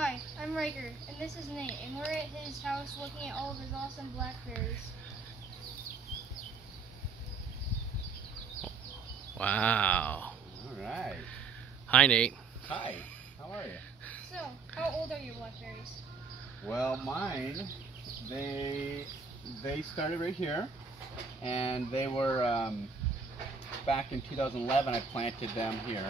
Hi, I'm Riker, and this is Nate, and we're at his house looking at all of his awesome blackberries. Wow. All right. Hi, Nate. Hi. How are you? So, how old are your blackberries? Well, mine, they started right here, and they were back in 2011. I planted them here,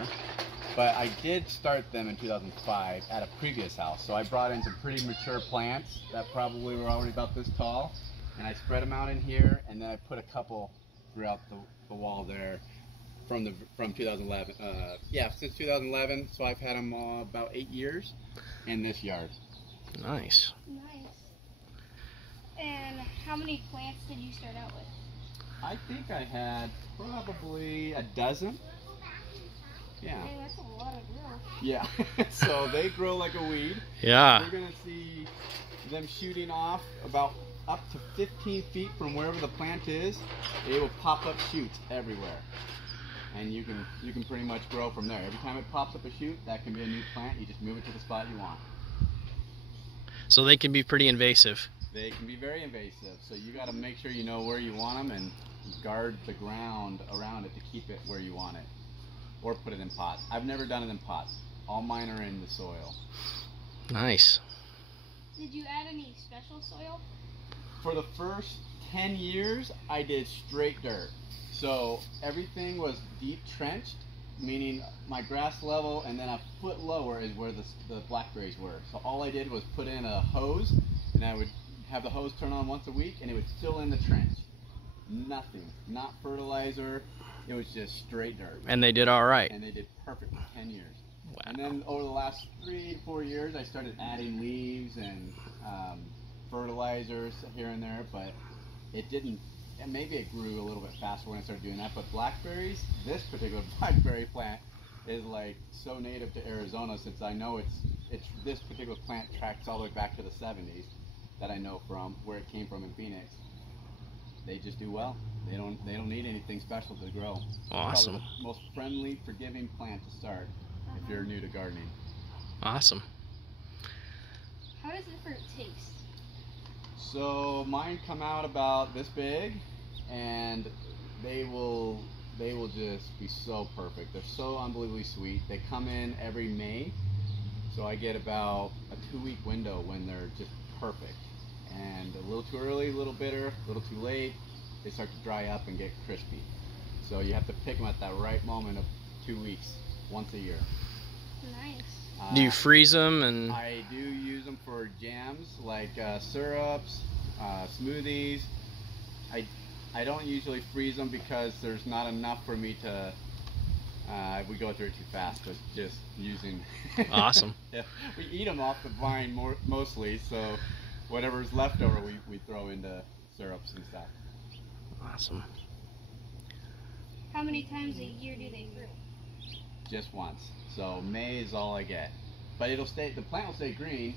but I did start them in 2005 at a previous house. So I brought in some pretty mature plants that probably were already about this tall, and I spread them out in here, and then I put a couple throughout the wall there. From 2011, yeah, since 2011. So I've had them about 8 years in this yard. Nice. Nice. And how many plants did you start out with? I think I had probably a dozen. Yeah. Hey, that's a lot of growth. Yeah. So they grow like a weed. Yeah. We're gonna see them shooting off about up to 15 feet from wherever the plant is. It will pop up shoots everywhere. And you can pretty much grow from there. Every time it pops up a shoot, that can be a new plant. You just move it to the spot you want. So they can be pretty invasive. They can be very invasive, so you got to make sure you know where you want them and guard the ground around it to keep it where you want it. Or put it in pots. I've never done it in pots. All mine are in the soil. Nice. Did you add any special soil? For the first 10 years, I did straight dirt. So everything was deep trenched, meaning my grass level and then a foot lower is where the blackberries were. So all I did was put in a hose, and I would have the hose turn on once a week, and it would fill in the trench. Nothing, not fertilizer, it was just straight dirt. And they did all right. And they did perfect for 10 years. Wow. And then over the last 3 to 4 years, I started adding leaves and fertilizers here and there, but it didn't. And maybe it grew a little bit faster when I started doing that, but blackberries, this particular blackberry plant is like so native to Arizona, since I know it's this particular plant tracks all the way back to the 70s that I know from where it came from in Phoenix. They just do well. They don't need anything special to grow. Awesome. It's the most friendly, forgiving plant to start if you're new to gardening. Awesome. How does the fruit taste? So mine come out about this big, and they will just be so perfect. They're so unbelievably sweet. They come in every May, so I get about a 2-week window when they're just perfect. And a little too early, a little bitter, a little too late, they start to dry up and get crispy. So you have to pick them at that right moment of 2 weeks, once a year. Nice. Do you freeze them? And I do use them for jams, like syrups, smoothies. I don't usually freeze them because there's not enough for me to, we go through it too fast, but just using. Awesome. Yeah, we eat them off the vine mostly, so whatever's left over we throw into syrups and stuff. Awesome. How many times a year do they fruit? Just once. So May is all I get. But it'll stay, the plant will stay green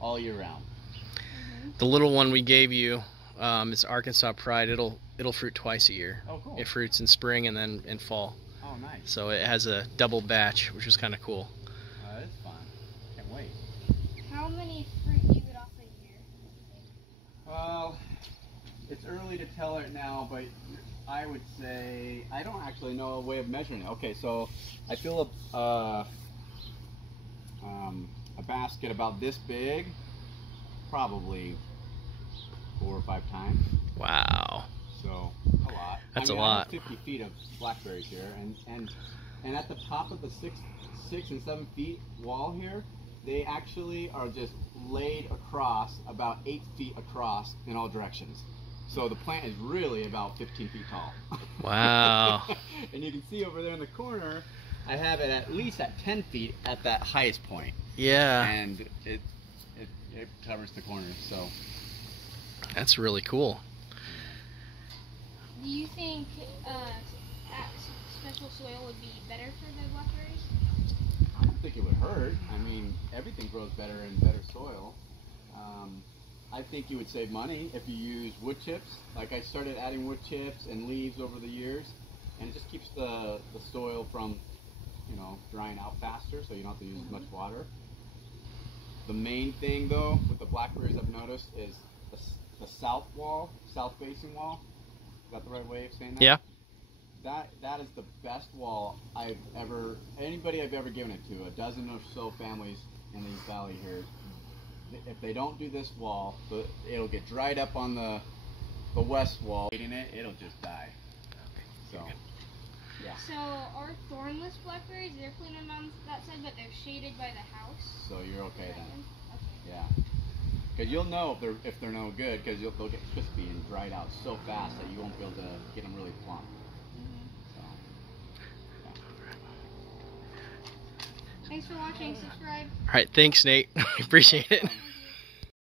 all year round. The little one we gave you, it's Arkansas Pride. It'll fruit twice a year. Oh, cool. It fruits in spring and then in fall. Oh, nice. So it has a double batch, which is kind of cool. That's fun. Can't wait. How many fruit do you get off a year? Well, it's early to tell right now, but I would say, I don't actually know a way of measuring it. Okay, so I fill a basket about this big, probably 4 or 5 times. Wow. So a lot. That's a I lot. have 50 feet of blackberries here, and at the top of the 6 and 7 feet wall here, they actually are just laid across about 8 feet across in all directions. So the plant is really about 15 feet tall. Wow. And you can see over there in the corner, I have it at least at 10 feet at that highest point. Yeah. And it covers the corners, so. That's really cool. Do you think special soil would be better for the blackberries? I don't think it would hurt. I mean, everything grows better in better soil. I think you would save money if you use wood chips. Like I started adding wood chips and leaves over the years, and it just keeps the soil from, you know, drying out faster, so you don't have to use as much water. The main thing though with the blackberries I've noticed is the south facing wall. Is that the right way of saying that? Yeah. That is the best wall anybody I've ever given it to. A dozen or so families in the valley here. If they don't do this wall, it'll get dried up on the west wall. Eating it'll just die. So, yeah. So our thornless blackberries, they're planted on that side, but they're shaded by the house. So you're okay then. Okay. Yeah. Because you'll know if they're no good, because they'll get crispy and dried out so fast that you won't be able to get them really plump. So, yeah. Thanks for watching. Subscribe. All right, thanks, Nate. Appreciate it.